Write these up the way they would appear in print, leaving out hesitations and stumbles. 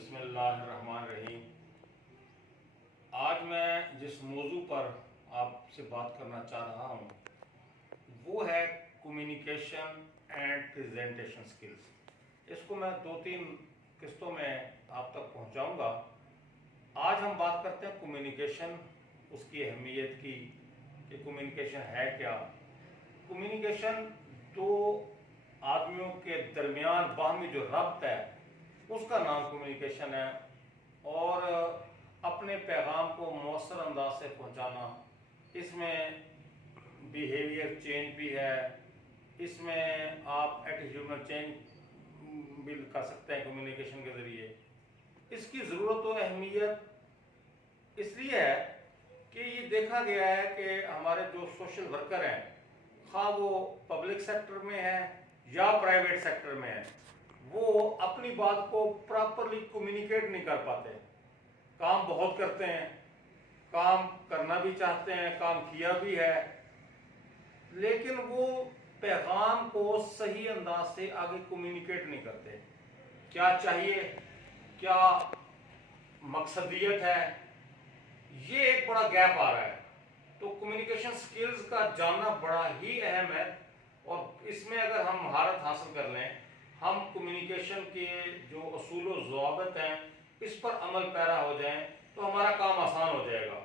बिस्मिल्लाहिर्रहमानिर्रहीम। आज मैं जिस मौजू पर आपसे बात करना चाह रहा हूँ वो है कम्युनिकेशन एंड प्रेजेंटेशन स्किल्स। इसको मैं 2-3 किस्तों में आप तक पहुँचाऊँगा। आज हम बात करते हैं कम्युनिकेशन, उसकी अहमियत की कि कम्युनिकेशन है क्या। कम्युनिकेशन दो आदमियों के दरमियान बाहमी जो रब्त है उसका नाम कम्युनिकेशन है, और अपने पैगाम को मौसर अंदाज से पहुंचाना, इसमें बिहेवियर चेंज भी है, इसमें आप एटीट्यूडल चेंज भी कर सकते हैं कम्युनिकेशन के ज़रिए। इसकी ज़रूरत और अहमियत इसलिए है कि ये देखा गया है कि हमारे जो सोशल वर्कर हैं, खा वो पब्लिक सेक्टर में है या प्राइवेट सेक्टर में है, वो अपनी बात को प्रॉपरली कम्युनिकेट नहीं कर पाते। काम बहुत करते हैं, काम करना भी चाहते हैं, काम किया भी है, लेकिन वो पैगाम को सही अंदाज से आगे कम्युनिकेट नहीं करते। क्या चाहिए, क्या मकसदियत है, ये एक बड़ा गैप आ रहा है। तो कम्युनिकेशन स्किल्स का जानना बड़ा ही अहम है, और इसमें अगर हम महारत हासिल कर लें, हम कम्युनिकेशन के जो असूल व ज़वाबित हैं इस पर अमल पैरा हो जाएं, तो हमारा काम आसान हो जाएगा।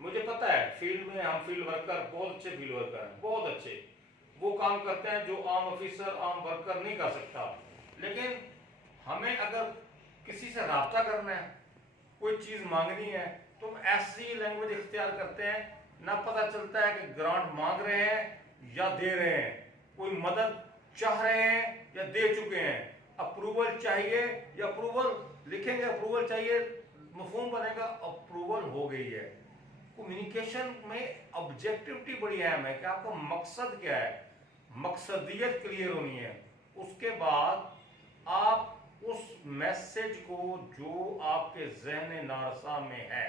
मुझे पता है फील्ड में हम फील्ड वर्कर, बहुत अच्छे फील्ड वर्कर हैं, बहुत अच्छे, वो काम करते हैं जो आम ऑफिसर, आम वर्कर नहीं कर सकता। लेकिन हमें अगर किसी से रब्ता करना है, कोई चीज़ मांगनी है, तो हम ऐसी लैंग्वेज इख्तियार करते हैं, ना पता चलता है कि ग्रांट मांग रहे हैं या दे रहे हैं, कोई मदद चाह रहे हैं या दे चुके हैं, अप्रूवल चाहिए या अप्रूवल लिखेंगे, अप्रूवल चाहिए, मफहूम बनेगा अप्रूवल हो गई है। कम्युनिकेशन में ऑब्जेक्टिविटी बड़ी अहम है कि आपका मकसद क्या है, मकसदियत क्लियर होनी है। उसके बाद आप उस मैसेज को जो आपके ज़हन नारसा में है,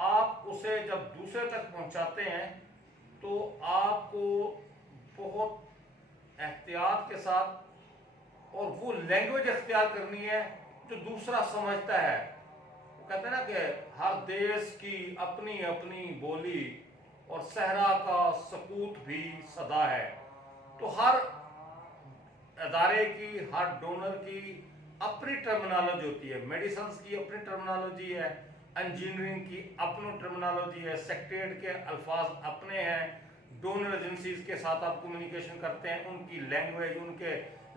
आप उसे जब दूसरे तक पहुंचाते हैं तो आपको बहुत एहतियात के साथ और वो लैंग्वेज इख्तियार करनी है जो दूसरा समझता है। वो कहते हैं ना कि हर देश की अपनी अपनी बोली और सहरा का सकूत भी सदा है। तो हर अदारे की, हर डोनर की अपनी टर्मिनोलॉजी होती है। मेडिसिन की अपनी टर्मिनोलॉजी है, इंजीनियरिंग की अपनी टर्मिनोलॉजी है, सेक्रेटरीट के अल्फाज अपने हैं, डोनर एजेंसीज के साथ आप कम्युनिकेशन करते हैं, उनकी लैंग्वेज, उनके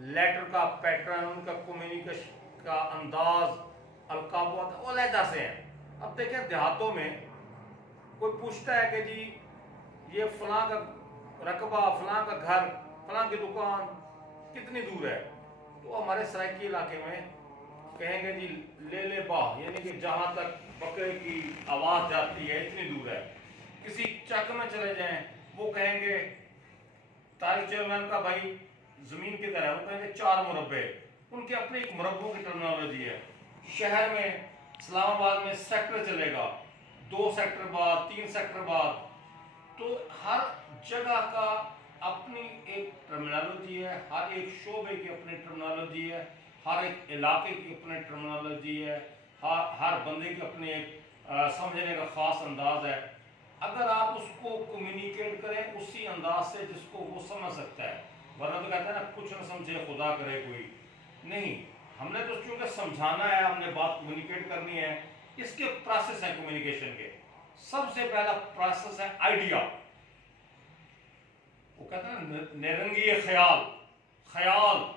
लेटर का पैटर्न, उनका कम्युनिकेशन का अंदाज, अलकाबात वो अलहदा से हैं। अब देखें देहातों में कोई पूछता है कि जी ये फलां का रकबा, फलां का घर, फलां की दुकान कितनी दूर है, तो हमारे सराइकी इलाके में कहेंगे जी ले बाह, यानी कि जहाँ तक बकरे की आवाज़ जाती है इतनी दूर है। किसी चक में चले जाएं, वो कहेंगे तारिक चेयरमैन का भाई जमीन की तरह, वो कहेंगे 4 मुरब्बे, उनके अपने एक मुरब्बों की टर्मिनोलॉजी है। शहर में इस्लामाबाद में सेक्टर चलेगा, 2 सेक्टर बाद, 3 सेक्टर बाद, तो हर जगह का अपनी एक टर्मिनोलॉजी है, हर एक शोबे की अपनी टर्मिनोलॉजी है, हर एक इलाके की अपनी टर्मिनोलॉजी है, हर बंदे की अपनी एक समझने का ख़ास अंदाज है। अगर आप उसको कम्युनिकेट करें उसी अंदाज से जिसको वो समझ सकता है, वरना तो कहता है ना कुछ न समझे खुदा करे कोई नहीं। हमने तो चूंकि समझाना है, हमने बात कम्युनिकेट करनी है, इसके प्रोसेस है कम्युनिकेशन के। सबसे पहला प्रोसेस है आइडिया। वो कहते हैं ना निरंगी ख्याल, ख्याल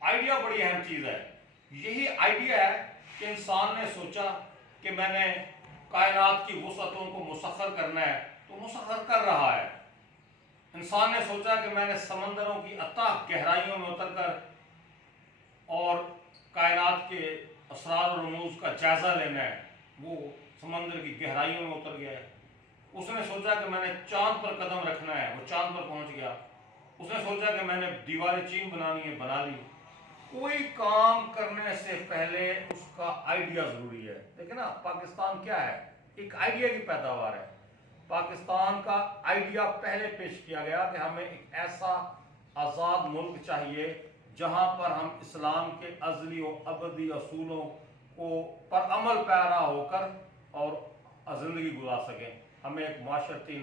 आइडिया बड़ी अहम चीज है। यही आइडिया है कि इंसान ने सोचा कि मैंने कायनात की वसअतों को मुसख्खर करना है, तो मुसख्खर कर रहा है। इंसान ने सोचा कि मैंने समंदरों की अथाह गहराइयों में उतरकर और कायनात के असरार और रमूज का जायजा लेना है, वो समंदर की गहराइयों में उतर गया है। उसने सोचा कि मैंने चांद पर कदम रखना है, वो चांद पर पहुंच गया। उसने सोचा कि मैंने दीवार चीन बनानी है, बना ली। कोई काम करने से पहले उसका आइडिया जरूरी है। देखिए ना पाकिस्तान क्या है, एक आइडिया की पैदावार है। पाकिस्तान का आइडिया पहले पेश किया गया कि हमें एक ऐसा आज़ाद मुल्क चाहिए जहां पर हम इस्लाम के अज़ली और अबदी असूलों को पर अमल पैरा होकर और ज़िंदगी गुजार सकें। हमें एक माशरती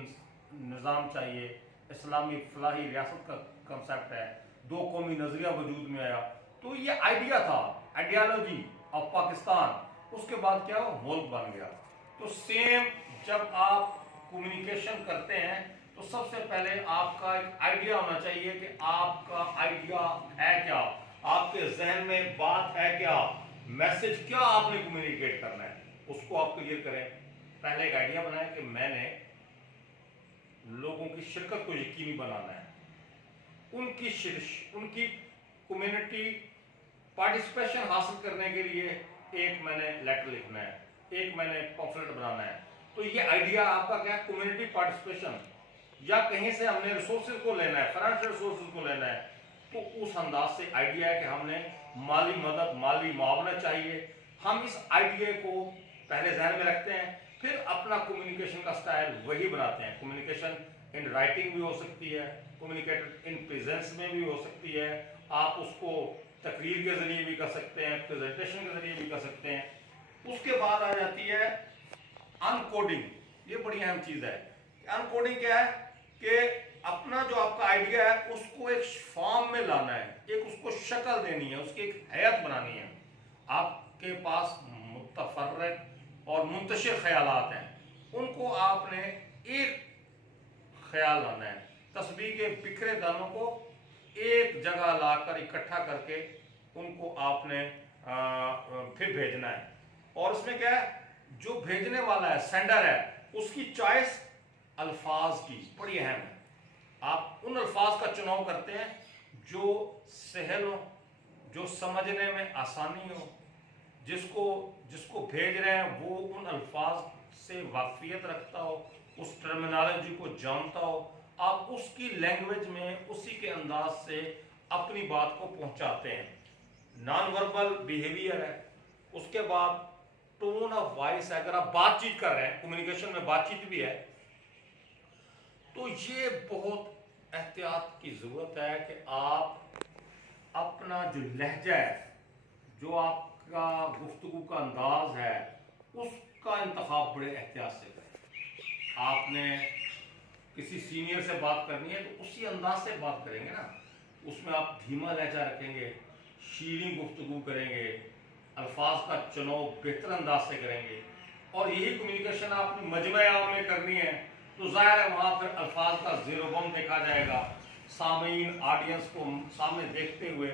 निज़ाम चाहिए। इस्लामी फलाही रियासत का कंसेप्ट है, दो कौमी नज़रिया वजूद में आया। तो ये आइडिया था, आइडियालॉजी ऑफ पाकिस्तान। उसके बाद क्या हो, मुल्क बन गया। तो सेम जब आप कम्युनिकेशन करते हैं तो सबसे पहले आपका एक आइडिया होना चाहिए कि आपका आइडिया है क्या, आपके जहन में बात है क्या, मैसेज क्या आपने कम्युनिकेट करना है, उसको आप क्लियर करें। पहले एक आइडिया बनाएं कि मैंने लोगों की शिरकत को यकीनी बनाना है, उनकी कम्युनिटी पार्टिसिपेशन हासिल करने के लिए एक मैंने लेटर लिखना है, एक मैंने पॉम्फलेट बनाना है। तो ये आइडिया आपका क्या है, कम्युनिटी पार्टिसिपेशन, या कहीं से हमने रिसोर्सेज को लेना है, फाइनेंशियल रिसोर्सेज को लेना है, तो उस अंदाज से आइडिया है कि हमने माली मदद, माली मुआवना चाहिए। हम इस आइडिया को पहले जहन में रखते हैं, फिर अपना कम्युनिकेशन का स्टाइल वही बनाते हैं। कम्युनिकेशन इन राइटिंग भी हो सकती है, कम्युनिकेटेड इन प्रेजेंस में भी हो सकती है, आप उसको तकरीर के जरिए भी कर सकते हैं, प्रेजेंटेशन के जरिए भी कर सकते हैं। उसके बाद आ जाती है अनकोडिंग। ये बड़ी अहम चीज है। अनकोडिंग क्या है कि अपना जो आपका आइडिया है उसको एक फॉर्म में लाना है, एक उसको शक्ल देनी है, उसकी एक हैत बनानी है। आपके पास मुतफर्रिक और मुंतशिर ख्यालात हैं, उनको आपने एक ख्याल लाना है। तस्बीह के बिखरे दानों को एक जगह लाकर इकट्ठा करके उनको आपने फिर भेजना है। और उसमें क्या है, जो भेजने वाला है, सेंडर है, उसकी चॉइस अल्फाज की बड़ी अहम है। आप उन अल्फाज का चुनाव करते हैं जो सहल हो, जो समझने में आसानी हो, जिसको भेज रहे हैं वो उन अल्फाज से वाकफियत रखता हो, उस टर्मिनोलॉजी को जानता हो, आप उसकी लैंग्वेज में उसी के अंदाज से अपनी बात को पहुंचाते हैं। नॉन वर्बल बिहेवियर है। उसके बाद टोन ऑफ वॉइस है। अगर आप बातचीत कर रहे हैं, कम्युनिकेशन में बातचीत भी है, तो ये बहुत एहतियात की जरूरत है कि आप अपना जो लहजा है, जो आपका गुफ्तगू का अंदाज है, उसका इंतखाब बड़े एहतियात से करें। आपने किसी सीनियर से बात करनी है तो उसी अंदाज से बात करेंगे ना, उसमें आप धीमा लहजा रखेंगे, शीरीं गुफ्तगू करेंगे, अल्फाज का चुनाव बेहतर अंदाज से करेंगे। और यही कम्युनिकेशन आपने मजमे आम में करनी है तो जाहिर है वहाँ फिर अल्फाज का ज़ेरो बम देखा जाएगा। सामीन ऑडियंस को सामने देखते हुए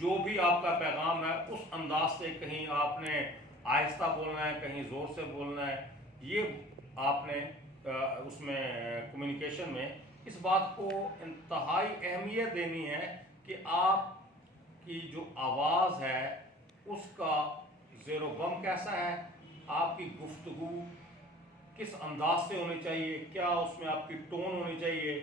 जो भी आपका पैगाम है उस अंदाज से, कहीं आपने आहिस्ता बोलना है, कहीं ज़ोर से बोलना है, ये आपने उसमें कम्युनिकेशन में इस बात को इंतहाई अहमियत देनी है कि आपकी जो आवाज़ है उसका ज़ेरो बम कैसा है, आपकी गुफ्तगू किस अंदाज से होनी चाहिए, क्या उसमें आपकी टोन होनी चाहिए,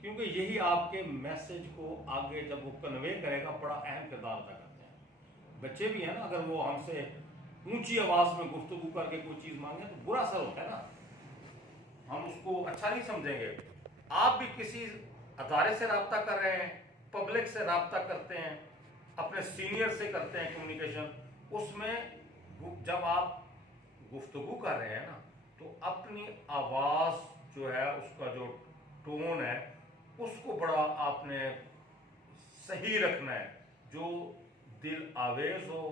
क्योंकि यही आपके मैसेज को आगे जब वो कन्वे करेगा बड़ा अहम किरदार अदा करते हैं। बच्चे भी हैं ना, अगर वो हमसे ऊंची आवाज़ में गुफ्तगू करके कोई चीज़ मांगे तो बुरा असर होता है ना, हम उसको अच्छा नहीं समझेंगे। आप भी किसी अदारे से रब्ता कर रहे हैं, पब्लिक से रब्ता करते हैं, अपने सीनियर से करते हैं कम्युनिकेशन, उसमें जब आप गुफ्तगू कर रहे हैं ना तो अपनी आवाज़ जो है, उसका जो टोन है, उसको बड़ा आपने सही रखना है, जो दिल आवेज हो,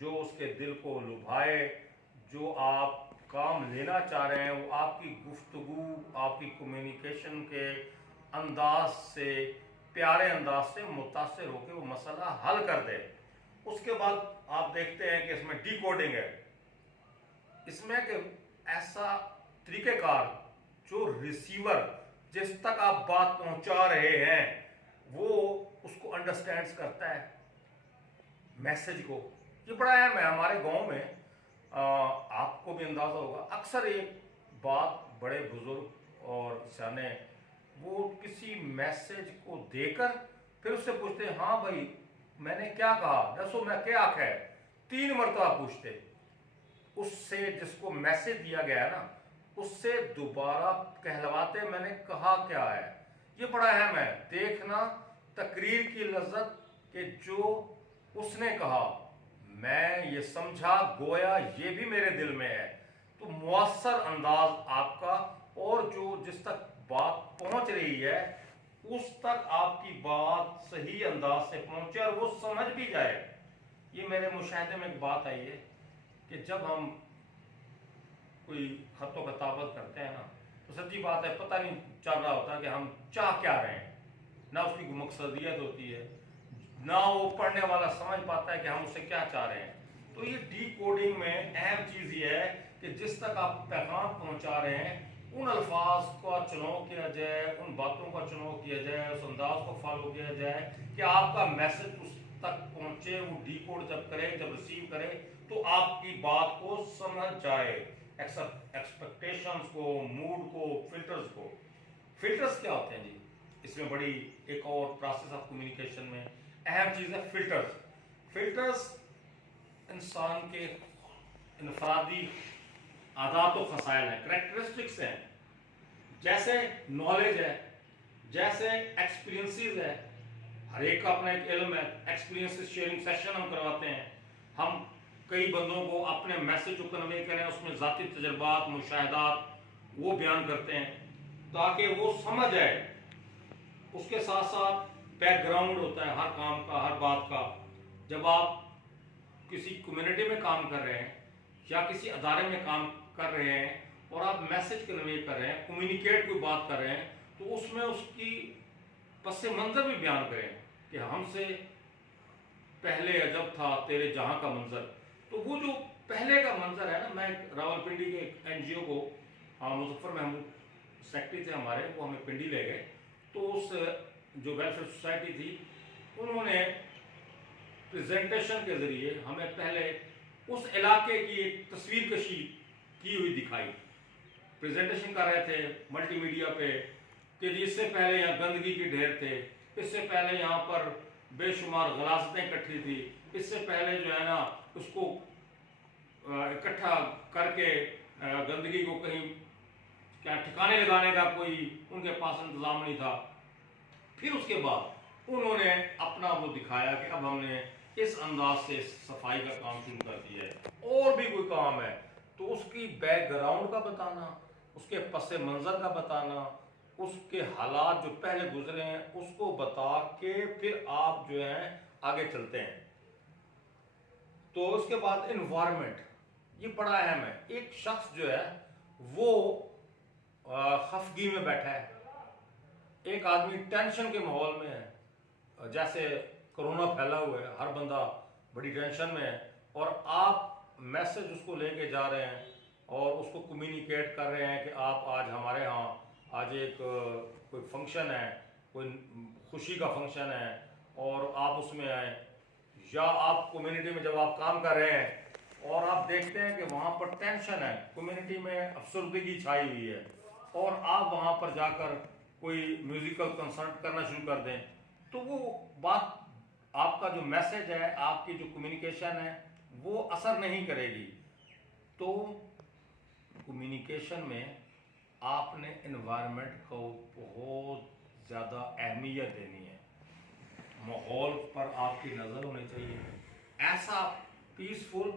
जो उसके दिल को लुभाए, जो आप काम लेना चाह रहे हैं वो आपकी गुफ्तगू, आपकी कम्युनिकेशन के अंदाज से, प्यारे अंदाज से मुतासिर होकर वो मसला हल कर दे। उसके बाद आप देखते हैं कि इसमें डिकोडिंग है, इसमें कि ऐसा तरीक़ेकार जो रिसीवर जिस तक आप बात पहुंचा रहे हैं वो उसको अंडरस्टैंड करता है मैसेज को। ये बड़ा अहम है। हमारे गांव में आपको भी अंदाजा होगा, अक्सर एक बात बड़े बुजुर्ग और सियाने वो किसी मैसेज को देकर फिर उससे पूछते हैं, हाँ भाई मैंने क्या कहा, दसो मैं क्या आखा है, 3 मरतबा पूछते। उससे जिसको मैसेज दिया गया है ना, उससे दोबारा कहलवाते मैंने कहा क्या है। ये बड़ा अहम है, देखना तकरीर की लज्जत कि जो उसने कहा, मैं ये समझा गोया ये भी मेरे दिल में है। तो मुअस्सर अंदाज आपका, और जो जिस तक बात पहुंच रही है उस तक आपकी बात सही अंदाज से पहुंचे और वो समझ भी जाए। ये मेरे मुशाहिदे में एक बात आई है कि जब हम कोई खतो खताबत करते हैं ना, तो सच्ची बात है पता नहीं चल रहा होता कि हम चाह क्या रहे हैं, ना उसकी कोई मकसदियत होती है, ना वो पढ़ने वाला समझ पाता है कि हम उससे क्या चाह रहे हैं। तो ये डी कोडिंग में अहम चीज़ ये है कि जिस तक आप पैगाम पहुंचा रहे हैं उन अल्फाज का चुनाव किया जाए, उन बातों का चुनाव किया जाए, उस अंदाज को फॉलो किया जाए कि आपका मैसेज उस तक पहुंचे। वो डी कोड जब करे, जब रिसीव करे, तो आपकी बात को समझ जाए, एक्सपेक्टेशंस को, मूड को, फिल्टर्स को। फिल्टर्स क्या होते हैं जी? इसमें बड़ी एक और प्रोसेस ऑफ कम्युनिकेशन में अहम चीज़ है फिल्टर्स। फिल्टर्स इंसान के इनफरादी आदात व खसाइल हैं, करेक्टरिस्टिक्स हैं। जैसे नॉलेज है, जैसे एक्सपीरियंसेस है, हर एक का अपना एक इल्म है। एक्सपीरियंसेस शेयरिंग सेशन हम करवाते हैं, हम कई बंदों को अपने मैसेज को कन्वे करें, उसमें ज़ाती तजर्बात, मुशाहदात वो बयान करते हैं ताकि वो समझ आए। उसके साथ साथ बैकग्राउंड होता है हर काम का, हर बात का। जब आप किसी कम्युनिटी में काम कर रहे हैं या किसी अदारे में काम कर रहे हैं और आप मैसेज कन्वे कर रहे हैं, कम्युनिकेट कोई बात कर रहे हैं, तो उसमें उसकी पस मंज़र भी बयान करें कि हमसे पहले अजब था तेरे जहाँ का मंजर। तो वो जो पहले का मंजर है ना, मैं रावलपिंडी के एक NGO को, मुजफ्फर महमूद सेक्रेटरी थे हमारे, वो हमें पिंडी ले गए। तो उस जो वेलफेयर सोसाइटी थी, उन्होंने प्रेजेंटेशन के ज़रिए हमें पहले उस इलाके की एक तस्वीर कशी की हुई दिखाई। प्रेजेंटेशन कर रहे थे मल्टीमीडिया पे कि इससे पहले यहाँ गंदगी के ढेर थे, इससे पहले यहाँ पर बेशुमार गलासतें इकट्ठी थी, इससे पहले जो है ना उसको इकट्ठा करके गंदगी को कहीं क्या ठिकाने लगाने का कोई उनके पास इंतज़ाम नहीं था। फिर उसके बाद उन्होंने अपना वो दिखाया कि अब हमने इस अंदाज से सफाई का काम शुरू कर दिया है। और भी कोई काम है तो उसकी बैकग्राउंड का बताना, उसके पस मंज़र का बताना, उसके हालात जो पहले गुजरे हैं उसको बता के फिर आप जो है आगे चलते हैं। तो उसके बाद इन्वायरमेंट, ये बड़ा अहम है। एक शख्स जो है वो खफगी में बैठा है, एक आदमी टेंशन के माहौल में है, जैसे कोरोना फैला हुआ है, हर बंदा बड़ी टेंशन में है, और आप मैसेज उसको लेके जा रहे हैं और उसको कम्युनिकेट कर रहे हैं कि आप आज हमारे यहाँ आज एक कोई फंक्शन है, कोई खुशी का फंक्शन है और आप उसमें आए। या आप कम्युनिटी में जब आप काम कर रहे हैं और आप देखते हैं कि वहाँ पर टेंशन है, कम्युनिटी में अफसरदगी छाई हुई है, और आप वहाँ पर जाकर कोई म्यूज़िकल कंसर्ट करना शुरू कर दें, तो वो बात, आपका जो मैसेज है, आपकी जो कम्युनिकेशन है, वो असर नहीं करेगी। तो कम्युनिकेशन में आपने एनवायरनमेंट को बहुत ज़्यादा अहमियत देनी है। माहौल पर आपकी नज़र होनी चाहिए, ऐसा पीसफुल,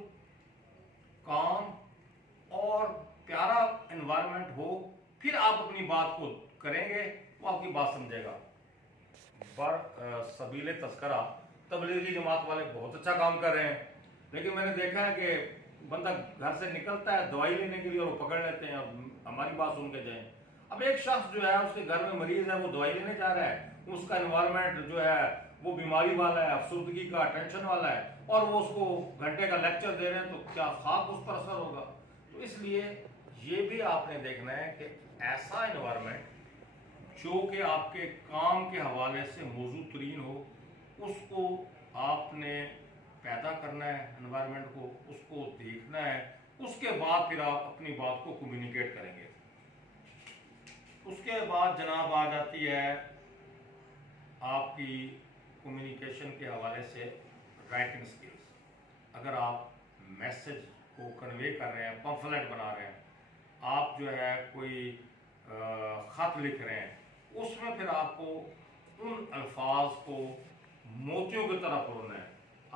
काम और प्यारा एनवायरनमेंट हो, फिर आप अपनी बात को करेंगे, वो आपकी बात समझेगा। पर सबीले तस्करा तबलीगी जमात वाले बहुत अच्छा काम कर रहे हैं, लेकिन मैंने देखा है कि बंदा घर से निकलता है दवाई लेने के लिए और वो पकड़ लेते हैं, हमारी बात सुन के जाएं। अब एक शख्स जो है उसके घर में मरीज है, वो दवाई लेने जा रहा है, उसका एनवायरनमेंट जो है वो बीमारी वाला है, अफसरदगी का, टेंशन वाला है, और वो उसको घंटे का लेक्चर दे रहे हैं, तो क्या खाक उस पर असर होगा। तो इसलिए ये भी आपने देखना है कि ऐसा एनवायरनमेंट जो कि आपके काम के हवाले से मौजूद तरीन हो, उसको आपने पैदा करना है, एनवायरनमेंट को, उसको देखना है, उसके बाद फिर आप अपनी बात को कम्युनिकेट करेंगे। उसके बाद जनाब आ जाती है आपकी कम्युनिकेशन के हवाले से राइटिंग स्किल्स। अगर आप मैसेज को कन्वे कर रहे हैं, पम्फलेट बना रहे हैं, आप जो है कोई ख़त लिख रहे हैं, उसमें फिर आपको उन अल्फाज को मोतियों की तरह पढ़ना है।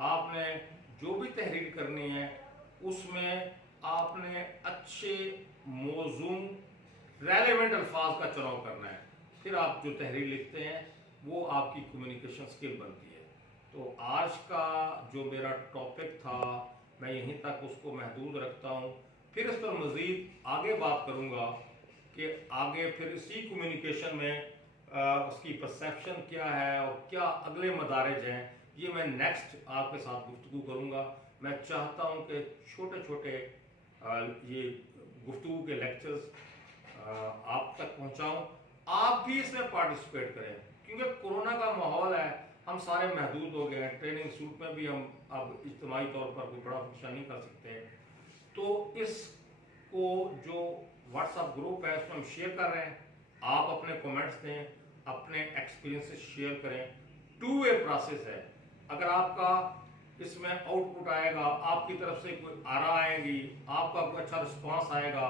आपने जो भी तहरीर करनी है उसमें आपने अच्छे मौजूम रेलेवेंट अल्फाज का चुनाव करना है, फिर आप जो तहरीर लिखते हैं वो आपकी कम्युनिकेशन स्किल बनती है। तो आज का जो मेरा टॉपिक था मैं यहीं तक उसको महदूद रखता हूँ, फिर इस पर मज़ीद आगे बात करूँगा कि आगे फिर इसी कम्युनिकेशन में उसकी परसेप्शन क्या है और क्या अगले मदारिज हैं, ये मैं नेक्स्ट आपके साथ गुफ्तगू करूँगा। मैं चाहता हूँ कि छोटे छोटे ये गुफ्तगू के लेक्चर्स आप तक पहुँचाऊँ, आप भी इसमें पार्टिसिपेट करें, क्योंकि कोरोना का माहौल है, हम सारे महदूद हो गए हैं, ट्रेनिंग सूट में भी हम अब इज्तिमाई तौर पर कोई बड़ा फंक्शन नहीं कर सकते। तो इसको जो व्हाट्सएप ग्रुप है उसमें हम शेयर कर रहे हैं, आप अपने कमेंट्स दें, अपने एक्सपीरियंसेस शेयर करें। टू वे प्रोसेस है, अगर आपका इसमें आउटपुट आएगा, आपकी तरफ से कोई आरा आएगी, आपका कोई अच्छा रिस्पांस आएगा,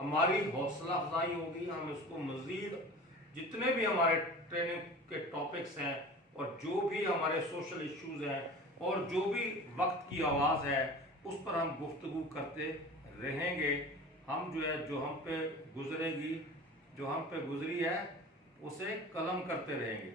हमारी हौसला अफजाई होगी, हम इसको मज़ीद जितने भी हमारे ट्रेनिंग के टॉपिक्स हैं और जो भी हमारे सोशल इश्यूज हैं और जो भी वक्त की आवाज़ है उस पर हम गुफ्तगू करते रहेंगे। हम जो है जो हम पे गुजरेगी, जो हम पे गुजरी है उसे कलम करते रहेंगे।